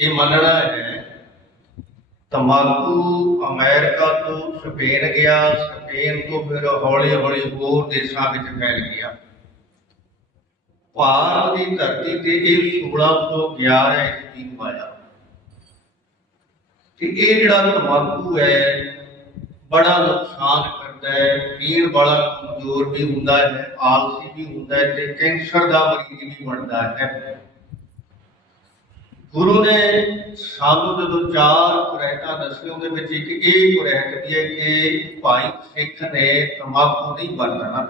ਇਹ ਮੰਨਣਾ ਹੈ ਤੰਬਾਕੂ ਅਮਰੀਕਾ ਤੋਂ ਸਪੇਨ ਗਿਆ, ਸਪੇਨ ਤੋਂ ਫਿਰ ਹੌਲੀ ਹੌਲੀ ਹੋਰ ਦੇਸ਼ਾਂ ਵਿੱਚ ਫੈਲ ਗਿਆ। ਭਾਰਤ ਦੀ ਧਰਤੀ ਤੇ ਇਹ 1611 ਈਸਵੀ ਨੂੰ ਆਇਆ। ਤੇ ਇਹ ਜਿਹੜਾ ਤੰਬਾਕੂ ਹੈ, ਬੜਾ ਨੁਕਸਾਨ ਕਰਦਾ ਹੈ, ਪੀਣ ਵਾਲਾ ਕਮਜ਼ੋਰ ਵੀ ਹੁੰਦਾ ਹੈ, ਆਲਸੀ ਵੀ ਹੁੰਦਾ ਹੈ ਤੇ ਕੈਂਸਰ ਦਾ ਮਰੀਜ਼ ਵੀ ਬਣਦਾ ਹੈ। ਗੁਰੂ ਨੇ ਸਾਨੂੰ ਜਦੋਂ ਚਾਰ ਕੁਰੈਤਾਂ ਦੱਸੀਆਂ, ਉਹਦੇ ਵਿੱਚ ਇੱਕ ਇਹ ਕੁਰੈਤ ਵੀ ਹੈ ਕਿ ਭਾਈ ਸਿੱਖ ਨੇ ਤੰਬਾਕੂ ਨਹੀਂ ਵਰਤਣਾ।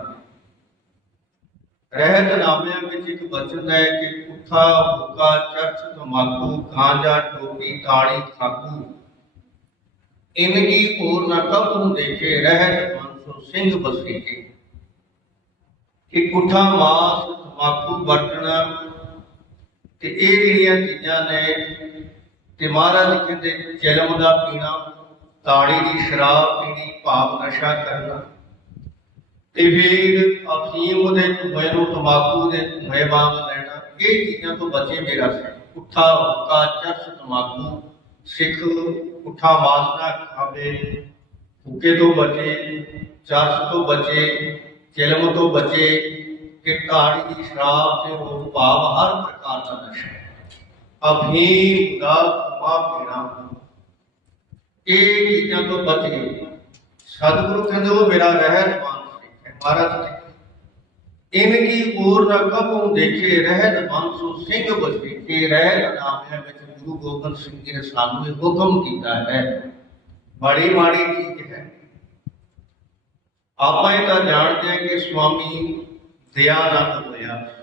ਰਹਿਤ ਨਾਮਿਆਂ ਵਿੱਚ ਇੱਕ ਬਚਨ ਹੈ ਕਿ ਕੁੱਥਾ ਹੁੱਕਾ ਚਰਚ ਤੰਬਾਕੂ ਗਾਂਜਾ, ਟੋਪੀ, ਤਾੜੀ, ਖਾਕੂ। ਇਨਕੀ ਹੋਰ ਨਾ ਕਬ ਨੂੰ ਦੇਖੇ, ਰਹਿਤ ਮਾਨਸੋ ਸਿੰਘ ਬਸੇ ਕੇ ਕਿ ਕੁੱਠਾ ਮਾਸ ਤੰਬਾਕੂ ਵਰਤਣਾ ਤੇ ਇਹ ਜਿਹੜੀਆਂ ਚੀਜ਼ਾਂ ਨੇ, ਤੇ ਮਹਾਰਾਜ ਕਹਿੰਦੇ ਚਿਲਮ ਦਾ ਪੀਣਾ, ਤਾੜੀ ਦੀ ਸ਼ਰਾਬ ਪੀਣੀ ਪਾਪ ਨਸ਼ਾ ਕਰਨਾ। ਤੇ ਫਿਰ ਅਫੀਮ ਦੇ ਧੂਏ ਨੂੰ, ਤੰਬਾਕੂ ਦੇ ਧੂਏ ਵਾਂਗ ਲੈਣਾ, ਇਹ ਚੀਜ਼ਾਂ ਤੋਂ ਬਚੇ ਮੇਰਾ ਸਿਰ। ਉੱਠਾ ਹੁੱਕਾ ਚਰਸ ਤੰਬਾਕੂ, ਸਿੱਖ, ਉੱਠਾ ਮਾਸ ਖਾਵੇ। ਹੁੱਕੇ ਤੋਂ ਬਚੇ, ਚਰਸ ਤੋਂ ਬਚੇ ਚਿਲਮ ਤੋਂ ਬਚੇ ਕਿ ਤਾੜੀ ਦੀ ਸ਼ਰਾਬ ਤੇ ਉਹ ਭਾਵ ਹਰ ਪ੍ਰਕਾਰ ਦਾ ਨਸ਼ਾ ਅਫੀਮ ਦਾ ਮਾ ਪੀਣਾ ਇਹ ਚੀਜ਼ਾਂ ਤੋਂ ਬਚ ਗਏ ਸਤਿਗੁਰੂ ਕਹਿੰਦੇ ਉਹ ਮੇਰਾ ਰਹਿਤ ਮਾਨ ਸਿੱਖ ਹੈ ਮਹਾਰਾਜ ਜੀ ਇਨਕੀ ਔਰ ਨਾ ਕਬੂ ਦੇਖੇ ਰਹਿਤ ਮਾਨਸੋ ਸਿੰਘ ਬਸੇ ਕੇ ਰਹਿਤ ਨਾਮਿਆਂ ਵਿੱਚ ਗੁਰੂ ਗੋਬਿੰਦ ਸਿੰਘ ਜੀ ਨੇ ਸਾਨੂੰ ਇਹ ਹੁਕਮ ਕੀਤਾ ਹੈ ਬੜੀ ਮਾੜੀ ਚੀਜ਼ ਹੋਇਆ।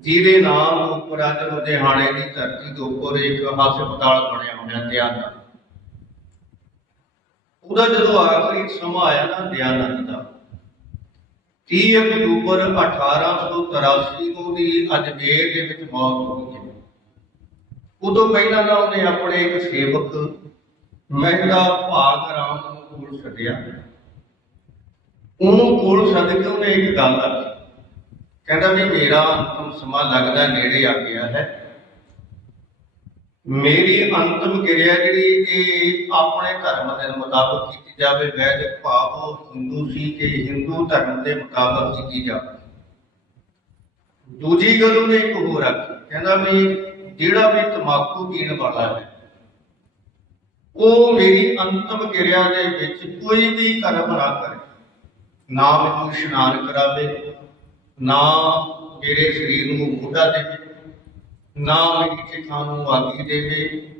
ਜਿਹਦੇ ਨਾਮ ਉੱਪਰ ਅੱਜ ਲੁਧਿਆਣੇ ਦੀ ਧਰਤੀ ਦੇ ਉੱਪਰ ਇੱਕ ਹਸਪਤਾਲ ਬਣਿਆ ਹੋਇਆ ਦਿਆਨੰਦ। ਉਹਦਾ ਜਦੋਂ ਆਖਰੀ ਸਮਾਂ ਆਇਆ ਨਾ ਦਿਆਨੰਦ ਦਾ 30 ਅਕਤੂਬਰ 1883 ਨੂੰ ਦੀ ਅਜਮੇਰ ਦੇ ਵਿੱਚ ਮੌਤ ਹੋ ਗਈ ਉਦੋਂ ਪਹਿਲਾਂ ਨਾ ਉਹਨੇ ਆਪਣੇ ਇੱਕ ਸੇਵਕ ਮਹਿੰਗਾ ਭਾਗ ਰਾਮ ਨੂੰ ਕੋਲ ਛੱਡਿਆ। ਉਹਨੂੰ ਕੋਲ ਛੱਡ ਕੇ ਉਹਨੇ ਇੱਕ ਗੱਲ ਆਖੀ। ਕਹਿੰਦਾ ਵੀ ਮੇਰਾ ਅੰਤਮ ਸਮਾਂ ਲੱਗਦਾ ਨੇੜੇ ਆ ਗਿਆ ਹੈ। ਮੇਰੀ ਅੰਤਮ ਕਿਰਿਆ ਜਿਹੜੀ ਇਹ ਆਪਣੇ ਧਰਮ ਦੇ ਮੁਤਾਬਕ ਕੀਤੀ ਜਾਵੇ, ਵੈਦਿਕ ਭਾਵ ਉਹ ਹਿੰਦੂ ਸੀ ਕਿ ਹਿੰਦੂ ਧਰਮ ਦੇ ਮੁਤਾਬਕ ਕੀਤੀ ਜਾਵੇ। ਦੂਜੀ ਗੱਲ ਉਹਨੇ ਇੱਕ ਹੋਰ ਆਖੀ। ਕਹਿੰਦਾ ਵੀ ਜਿਹੜਾ ਵੀ ਤਮਾਕੂ ਪੀਣ ਵਾਲਾ ਹੈ, ਉਹ ਮੇਰੀ ਅੰਤਮ ਕਿਰਿਆ ਦੇ ਵਿੱਚ ਕੋਈ ਵੀ ਕਰਮ ਨਾ ਕਰੇ। ਨਾ ਮੈਨੂੰ ਇਸ਼ਨਾਨ ਕਰਾਵੇ, ਨਾ ਮੇਰੇ ਸਰੀਰ ਨੂੰ ਮੋਢਾ ਦੇਵੇ, ਨਾ ਮੇਰੀ ਚਿਖਾਂ ਨੂੰ ਆਗੀ ਦੇਵੇ,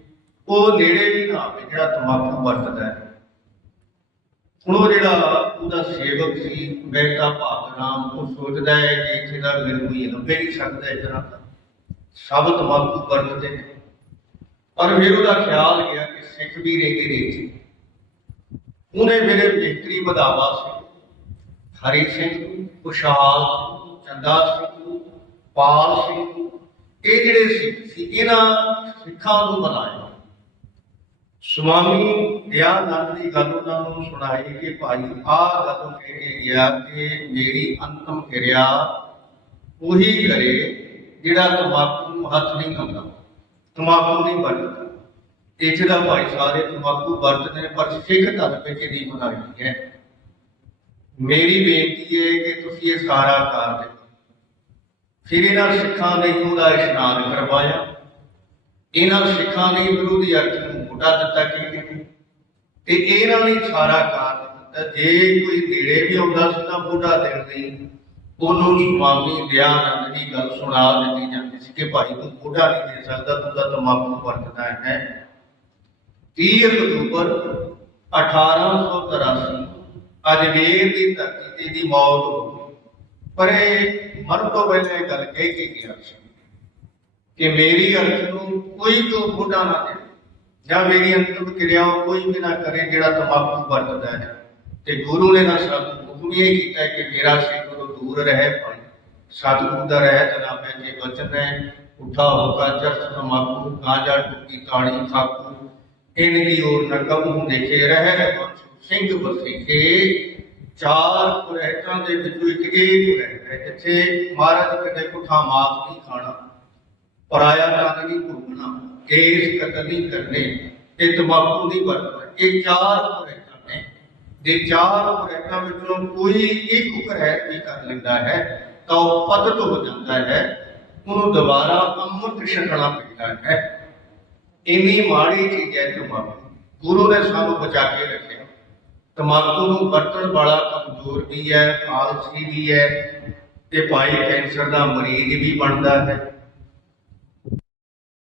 ਉਹ ਨੇੜੇ ਵੀ ਨਾ ਆਵੇ ਜਿਹੜਾ ਤਮਾਕੂ ਵਰਤਦਾ ਹੈ। ਹੁਣ ਉਹ ਜਿਹੜਾ ਉਹਦਾ ਸੇਵਕ ਸੀ ਬੇਟਾ ਭਾਗ ਰਾਮ, ਉਹ ਸੋਚਦਾ ਹੈ ਕਿ ਇੱਥੇ ਦਾ ਮੇਰੇ ਕੋਈ ਲੱਭੇ ਨਹੀਂ ਸਕਦਾ ਇਸ ਤਰ੍ਹਾਂ ਦਾ। ਸਭ ਤਮਾਕੂ ਵਰਤਦੇ ਪਰ ਫਿਰ ਉਹਦਾ ਖਿਆਲ ਗਿਆ ਕਿ ਸਿੱਖ ਵੀ ਰਹਿੰਦੇ ਨੇ ਇੱਥੇ। ਉਹਨੇ ਮੇਰੇ ਬਿਹਤਰੀ ਵਧਾਵਾ ਸੀ ਹਰੀ ਸਿੰਘ ਖੁਸ਼ਾਲ ਸਿੰਘ, ਚੰਦਾ ਸਿੰਘ ਪਾਲ ਸਿੰਘ ਇਹ ਜਿਹੜੇ ਸਿੱਖ ਸੀ ਇਹਨਾਂ ਸਿੱਖਾਂ ਨੂੰ ਬਣਾਇਆ ਸੁਆਮੀ ਦਿਆਨੰਦ ਦੀ ਗੱਲ ਉਹਨਾਂ ਨੂੰ ਸੁਣਾਈ ਕਿ ਭਾਈ ਆਹ ਗੱਲ ਕਹਿ ਕੇ ਗਿਆ ਕਿ ਮੇਰੀ ਅੰਤਮ ਕਿਰਿਆ ਉਹੀ ਕਰੇ ਜਿਹੜਾ ਤਮਾਕੂ ਨੂੰ ਹੱਥ ਨਹੀਂ ਲਾਉਂਦਾ ਤਮਾਕੂ ਨਹੀਂ ਵਰਤਦਾ ਇੱਥੇ ਦਾ ਭਾਈ ਸਾਰੇ ਤਮਾਕੂ ਵਰਤਦੇ ਨੇ ਪਰ ਸਿੱਖ ਧਰਮ ਵਿੱਚ ਨਹੀਂ ਬਣਾਈ ਹੈ। ਮੇਰੀ ਬੇਨਤੀ ਹੈ ਕਿ ਤੁਸੀਂ ਇਹ ਸਾਰਾ ਕਰ ਦਿਓ। ਫਿਰ ਇਹਨਾਂ ਸਿੱਖਾਂ ਨੇ ਉਹਦਾ ਇਸ਼ਨਾਨ ਕਰਵਾਇਆ। ਇਹਨਾਂ ਸਿੱਖਾਂ ਨੇ ਵਿਰੋਧੀ ਅਰਥ ਨੂੰ ਮੋਢਾ ਦਿੱਤਾ ਕਿ ਤੇ ਇਹਨਾਂ ਨੇ ਸਾਰਾ ਕਾਰ ਦਿੱਤਾ। ਜੇ ਕੋਈ ਨੇੜੇ ਵੀ ਆਉਂਦਾ ਸੀ ਤਾਂ ਮੋਢਾ ਦੇਣ ਲਈ ਉਹਨੂੰ ਸੁਆਮੀ ਦਿਆਨੰਦ ਦੀ ਗੱਲ ਸੁਣਾ ਦਿੱਤੀ ਜਾਂਦੀ ਸੀ ਕਿ ਭਾਈ ਤੂੰ ਮੋਢਾ ਨਹੀਂ ਦੇ ਸਕਦਾ, ਤੂੰ ਤਾਂ ਤਮਾਕੂ ਵਰਤਦਾ ਹੈ। 30 ਅਕਤੂਬਰ 1883 ਅਜਮੇਰ ਦੀ ਧਰਤੀ ਤੇ ਦੀ ਮੌਤ ਹੋ ਗਈ। ਪਰ ਇਹ ਮਰਨ ਤੋਂ ਪਹਿਲਾਂ ਇਹ ਗੱਲ ਕਹਿ ਕੇ ਗਿਆ ਸੀ ਕਿ ਮੇਰੀ ਅਰਥ ਨੂੰ ਕੋਈ ਤੋਂ ਬੁੱਢਾ ਨਾ ਦੇ ਜਾਂ ਮੇਰੀ ਅੰਤਮ ਕਿਰਿਆ ਕੋਈ ਵੀ ਨਾ ਕਰੇ ਜਿਹੜਾ ਤਮਾਕੂ ਵਰਤਦਾ ਹੈ। ਤੇ ਗੁਰੂ ਨੇ ਨਾ ਸਾਨੂੰ ਹੁਕਮ ਇਹ ਕੀਤਾ ਕਿ ਮੇਰਾ ਸਿੱਖ ਤੋਂ ਦੂਰ ਰਹੇ ਭਾਈ ਸਤਿਗੁਰੂ ਦਾ ਰਹਿਤ ਨਾਮੇ ਜੇ ਬਚਨ ਹੈ, ਉਠਾ ਹੋਕਾ ਜਸ ਤਮਾਕੂ ਗਾਂਜਾ ਟੁੱਕੀ ਤਾੜੀ ਖਾਕੂ ਇਨ ਦੀ ਔਰ ਨ ਕਬੂ ਦੇਖੇ ਰਹੇ ਸਿੰਘ ਬਸਿਕੇ ਚਾਰ ਕੁਰੈਤਾਂ ਦੇ ਵਿੱਚੋਂ ਇੱਕ ਇਹ ਕੁਰੈਤ ਹੈ ਜਿੱਥੇ ਮਹਾਰਾਜ ਕਹਿੰਦੇ ਪੁੱਠਾ ਮਾਸ ਨਹੀਂ ਖਾਣਾ, ਪਰਾਇਆ ਤਨ ਨਹੀਂ ਭੁਗਣਾ ਕੇਸ ਕਤਲ ਨਹੀਂ ਕਰਨੇ ਤੇ ਤਮਾਕੂ ਦੀ ਵਰਤੋਂ ਇਹ ਚਾਰ ਕੁਰੈਤਾਂ ਨੇ। ਜੇ ਚਾਰ ਕੁਰੈਤਾਂ ਵਿੱਚੋਂ ਕੋਈ ਇੱਕ ਕੁਰੈਤ ਵੀ ਕਰ ਲੈਂਦਾ ਹੈ, ਤਾਂ ਉਹ ਪਤਤ ਹੋ ਜਾਂਦਾ ਹੈ। ਉਹਨੂੰ ਦੁਬਾਰਾ ਅੰਮ੍ਰਿਤ ਛਕਣਾ ਪੈਂਦਾ ਹੈ। ਇੰਨੀ ਮਾੜੀ ਚੀਜ਼ ਹੈ ਤਮਾਕੂ ਗੁਰੂ ਨੇ ਸਾਨੂੰ ਬਚਾ ਕੇ ਰੱਖਿਆ। ਤਮਾਕੂ ਨੂੰ ਵਰਤਣ ਵਾਲਾ ਕਮਜ਼ੋਰ ਵੀ ਹੈ ਆਲਸੀ ਵੀ ਹੈ ਤੇ ਭਾਈ ਕੈਂਸਰ ਦਾ ਮਰੀਜ਼ ਵੀ ਬਣਦਾ ਹੈ।